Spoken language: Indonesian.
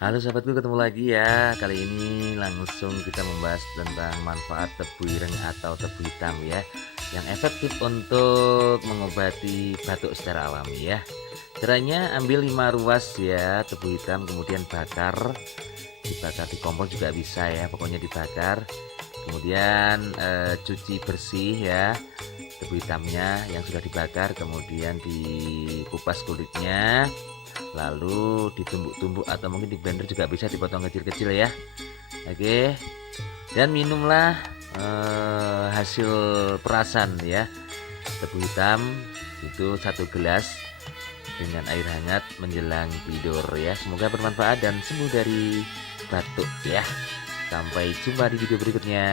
Halo sahabatku, ketemu lagi ya. Kali ini langsung kita membahas tentang manfaat tebu ireng atau tebu hitam ya, yang efektif untuk mengobati batuk secara alami ya. Caranya ambil 5 ruas ya tebu hitam, kemudian dibakar di kompor juga bisa ya, pokoknya dibakar. Kemudian cuci bersih ya tebu hitamnya yang sudah dibakar, kemudian dikupas kulitnya, lalu ditumbuk-tumbuk atau mungkin di blender juga bisa, dipotong kecil-kecil ya. Oke, dan minumlah hasil perasan ya tebu hitam itu 1 gelas dengan air hangat menjelang tidur ya. Semoga bermanfaat dan sembuh dari batuk ya. Sampai jumpa di video berikutnya.